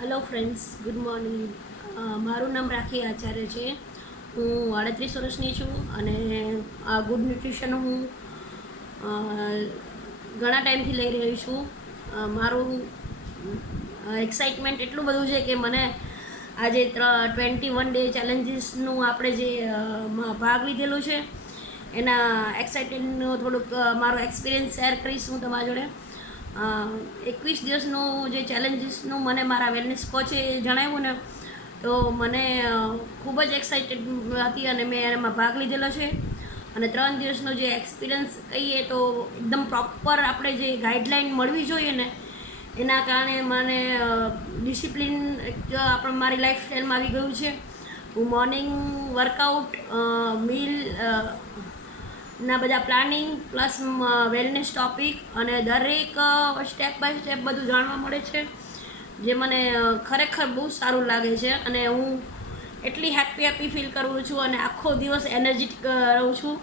Hello friends, good morning. મારું નામ રાખી આચાર્ય છે. હું 38 વર્ષની છું અને આ ગુડ ન્યુટ્રિશન હું ઘણા ટાઈમથી લઈ રહી છું. મારું એક્સાઇટમેન્ટ એટલું બધું છે કે મને આજે 21 ડે ચેલેન્જીસનું આપણે જે ભાગ લીધેલું છે એના એક્સાઇટેડનું થોડુંક મારો એક્સપિરિયન્સ શેર કરીશ હું તમારા જોડે. 21 દિવસનું જે ચેલેન્જીસનું મને મારા વેલનેસ કોચે જણાવ્યું ને, તો મને ખૂબ જ એક્સાઇટેડ હતી અને મેં એમાં ભાગ લીધેલો છે. અને 3 દિવસનો જે એક્સપિરિયન્સ કહીએ તો એકદમ પ્રોપર આપણે જે ગાઈડલાઈન મળવી જોઈએ ને, એના કારણે મને ડિસિપ્લિન આપણે મારી લાઈફસ્ટાઈલમાં આવી ગયું છે. હું મોર્નિંગ વર્કઆઉટ, મીલ ના બધા પ્લાનિંગ પ્લસ વેલનેસ ટોપિક અને દરેક સ્ટેપ બાય સ્ટેપ બધું જાણવા મળે છે, જે મને ખરેખર બહુ સારું લાગે છે. અને હું એટલી હેપી ફીલ કરું છું અને આખો દિવસ એનર્જેટિક રહું છું.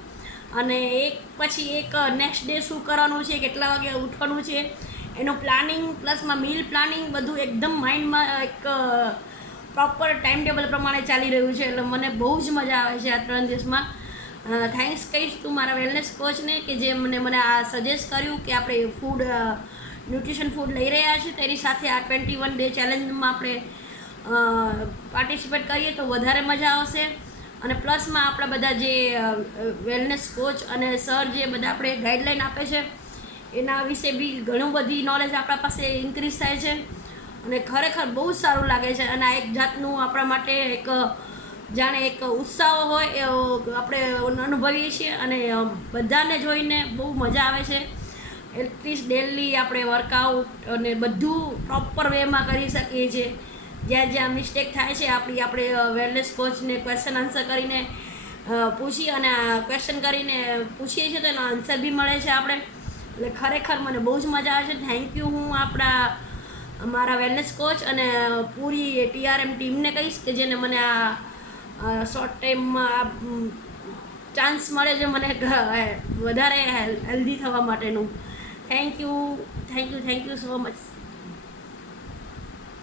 અને એક પછી એક નેક્સ્ટ ડે શું કરવાનું છે, કેટલા વાગે ઉઠવાનું છે, એનું પ્લાનિંગ પ્લસમાં મીલ પ્લાનિંગ બધું એકદમ માઇન્ડમાં એક પ્રોપર ટાઈમ ટેબલ પ્રમાણે ચાલી રહ્યું છે. એટલે મને બહુ જ મજા આવે છે આ 3 દિવસમાં. થેન્ક્સ કહીશ તું મારા વેલનેસ કોચને કે જે મને આ સજેસ્ટ કર્યું કે આપણે ફૂડ ન્યુટ્રિશન ફૂડ લઈ રહ્યા છીએ, તેની સાથે આ 21 ડે ચેલેન્જમાં આપણે પાર્ટિસિપેટ કરીએ તો વધારે મજા આવશે. અને પ્લસમાં આપણા બધા જે વેલનેસ કોચ અને સર જે બધા આપણે ગાઈડલાઈન આપે છે એના વિશે બી ઘણું બધી નોલેજ આપણા પાસે ઇન્ક્રીઝ થાય છે અને ખરેખર બહુ જ સારું લાગે છે. અને આ એક જાતનું આપણા માટે એક જાણે એક ઉત્સાહ હોય એ આપણે અનુભવીએ છીએ અને બધાને જોઈને બહુ મજા આવે છે. એટલીસ્ટ ડેલી આપણે વર્કઆઉટ અને બધું પ્રોપર વેમાં કરી શકીએ છીએ. જ્યાં જ્યાં મિસ્ટેક થાય છે આપણે વેલનેસ કોચને ક્વેશ્ચન આન્સર કરીને પૂછી અને ક્વેશ્ચન કરીને પૂછીએ છીએ તો એનો આન્સર બી મળે છે આપણે. એટલે ખરેખર મને બહુ જ મજા આવે છે. થેન્ક યુ હું મારા વેલનેસ કોચ અને પૂરી TRM ટીમને કહીશ કે જેને મને આ શોર્ટ ટાઈમમાં ચાન્સ મળે છે મને વધારે હેલ્ધી થવા માટેનું. Thank you so much.